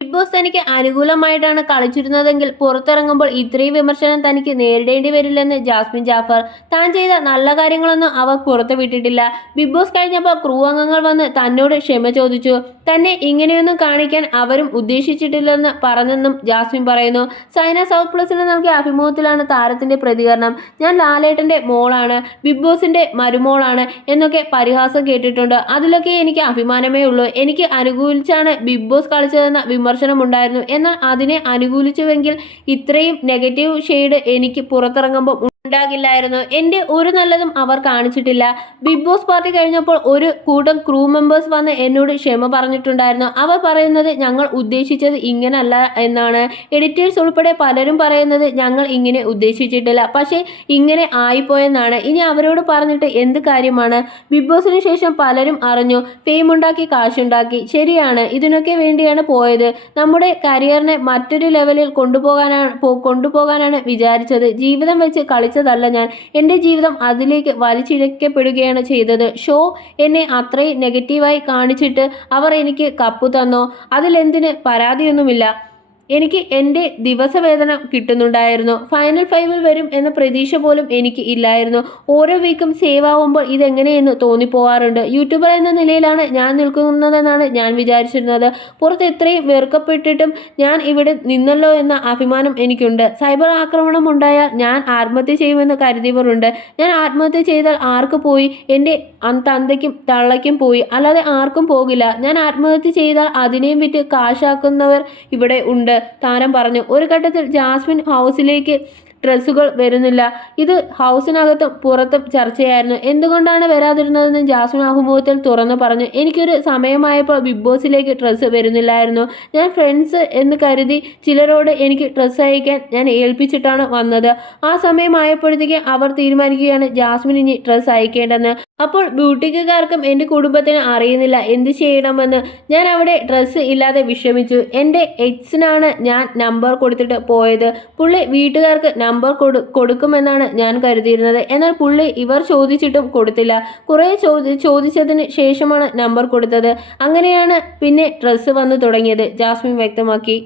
Big boss തനിക്ക് അനുകൂലമായിട്ടാണ് കളിച്ചിരുന്നതെങ്കിൽ പുറത്തിറങ്ങുമ്പോൾ ഇത്രയും വിമർശനം തനിക്ക് നേരിടേണ്ടി വരില്ലെന്ന് ജാസ്മിൻ ജാഫർ. താൻ ചെയ്ത നല്ല കാര്യങ്ങളൊന്നും അവർ പുറത്തു വിട്ടിട്ടില്ല. ബിഗ് ബോസ് കഴിഞ്ഞപ്പോൾ ക്രൂ അംഗങ്ങൾ വന്ന് തന്നോട് ക്ഷമ ചോദിച്ചു. തന്നെ ഇങ്ങനെയൊന്നും കാണിക്കാൻ അവരും ഉദ്ദേശിച്ചിട്ടില്ലെന്ന് പറഞ്ഞെന്നും ജാസ്മിൻ പറയുന്നു. സൈന സൗത്ത് പ്ലസിന് നൽകിയ അഭിമുഖത്തിലാണ് താരത്തിന്റെ പ്രതികരണം. ഞാൻ ലാലേട്ടന്റെ മോളാണ്. ബിഗ് ബോസിന്റെ മരുമോളാണ് എന്നൊക്കെ പരിഹാസം കേട്ടിട്ടുണ്ട്. അതിലൊക്കെ എനിക്ക് അഭിമാനമേ ഉള്ളൂ. എനിക്ക് അനുകൂലിച്ചാണ് ബിഗ് ബോസ് കളിച്ചതെന്ന വിമർശനമുണ്ടായിരുന്നു. എന്നാൽ അതിനെ അനുകൂലിച്ചുവെങ്കിൽ ഇത്രയും നെഗറ്റീവ് ഷെയ്ഡ് എനിക്ക് പുറത്തിറങ്ങുമ്പോൾ ഉണ്ടാകില്ലായിരുന്നു. എന്റെ ഒരു നല്ലതും അവർ കാണിച്ചിട്ടില്ല. ബിഗ് ബോസ് പാർട്ടി കഴിഞ്ഞപ്പോൾ ഒരു കൂട്ടം ക്രൂ മെമ്പേഴ്സ് വന്ന് എന്നോട് ക്ഷമ പറഞ്ഞിട്ടുണ്ടായിരുന്നു. അവർ പറയുന്നത് ഞങ്ങൾ ഉദ്ദേശിച്ചത് ഇങ്ങനല്ല എന്നാണ്. എഡിറ്റേഴ്സ് ഉൾപ്പെടെ പലരും പറയുന്നത് ഞങ്ങൾ ഇങ്ങനെ ഉദ്ദേശിച്ചിട്ടില്ല. പക്ഷേ ഇങ്ങനെ ആയിപ്പോയെന്നാണ്. ഇനി അവരോട് പറഞ്ഞിട്ട് എന്ത് കാര്യമാണ്? ബിഗ് ബോസിന് ശേഷം പലരും അറിഞ്ഞു. ഫെയിം ഉണ്ടാക്കി കാശുണ്ടാക്കി. ശരിയാണ് ഇതിനൊക്കെ വേണ്ടിയാണ് പോയത്. നമ്മുടെ കരിയറിനെ മറ്റൊരു ലെവലിൽ കൊണ്ടുപോകാനാണ് കൊണ്ടുപോകാനാണ് വിചാരിച്ചത്. ജീവിതം വെച്ച് കളിച്ചതല്ല ഞാൻ. എന്റെ ജീവിതം അതിലേക്ക് വലിച്ചിഴക്കപ്പെടുകയാണ് ചെയ്തത്. ഷോ എന്നെ അത്രയും നെഗറ്റീവായി കാണിച്ചിട്ട് അവർ എനിക്ക് കപ്പ് തന്നോ? അതിലെന്തിന് പരാതിയൊന്നുമില്ല. എനിക്ക് എന്റെ ദിവസവേതന കിട്ടുന്നുണ്ടായിരുന്നു. ഫൈനൽ ഫൈവിൽ വരും എന്ന പ്രതീക്ഷ പോലും എനിക്ക് ഇല്ലായിരുന്നു. ഓരോ വീക്കും സേവ് ആവുമ്പോൾ ഇതെങ്ങനെയെന്ന് തോന്നിപ്പോവാറുണ്ട്. യൂട്യൂബർ എന്ന നിലയിലാണ് ഞാൻ നിൽക്കുന്നതെന്നാണ് ഞാൻ വിചാരിച്ചിരുന്നത്. പുറത്ത് എത്രയും വെറുക്കപ്പെട്ടിട്ടും ഞാൻ ഇവിടെ നിന്നല്ലോ എന്ന അഭിമാനം എനിക്കുണ്ട്. സൈബർ ആക്രമണം ഉണ്ടായാൽ ഞാൻ ആത്മഹത്യ ചെയ്യുമെന്ന് കരുതിയവരുണ്ട്. ഞാൻ ആത്മഹത്യ ചെയ്താൽ ആർക്ക് പോയി? എന്റെ തന്തയ്ക്കും തള്ളയ്ക്കും പോയി. അല്ലാതെ ആർക്കും പോകില്ല. ഞാൻ ആത്മഹത്യ ചെയ്താൽ അതിനെയും വിറ്റ് കാശാക്കുന്നവർ ഇവിടെ ഉണ്ട്. താരം പറഞ്ഞു. ഒരു ഘട്ടത്തിൽ ജാസ്മിൻ ഹൗസിലേക്ക് ഡ്രസ്സുകൾ വരുന്നില്ല. ഇത് ഹൗസിനകത്തും പുറത്തും ചർച്ചയായിരുന്നു. എന്തുകൊണ്ടാണ് വരാതിരുന്നതെന്ന് ജാസ്മിൻ അഭിമുഖത്തിൽ തുറന്നു പറഞ്ഞു. എനിക്കൊരു സമയമായപ്പോൾ ബിഗ് ബോസിലേക്ക് ഡ്രസ്സ് വരുന്നില്ലായിരുന്നു. ഞാൻ ഫ്രണ്ട്സ് എന്ന് കരുതി ചിലരോട് എനിക്ക് ഡ്രസ്സ് അയക്കാൻ ഞാൻ ഏൽപ്പിച്ചിട്ടാണ് വന്നത്. ആ സമയമായപ്പോഴത്തേക്ക് അവർ തീരുമാനിക്കുകയാണ് ജാസ്മിൻ ഇനി ഡ്രസ്സ് അയക്കേണ്ടെന്ന് അപ്പോൾ ബ്യൂട്ടിക്കുകാർക്കും എന്റെ കുടുംബത്തിന് അറിയുന്നില്ല. എന്ത് ചെയ്യണമെന്ന്. ഞാൻ അവിടെ ഡ്രസ്സ് ഇല്ലാതെ വിഷമിച്ചു. എന്റെ എക്സിനാണ് ഞാൻ നമ്പർ കൊടുത്തിട്ട് പോയത്. പുള്ളി വീട്ടുകാർക്ക് നമ്പർ കൊടു കൊടുക്കുമെന്നാണ് ഞാൻ കരുതിയിരുന്നത്. എന്നാൽ പുള്ളി ഇവർ ചോദിച്ചിട്ടും കൊടുത്തില്ല. കുറേ ചോദി ചോദിച്ചതിന് ശേഷമാണ് നമ്പർ കൊടുത്തത്. അങ്ങനെയാണ് പിന്നെ ഡ്രസ്സ് വന്നു തുടങ്ങിയത് ജാസ്മിൻ വ്യക്തമാക്കി.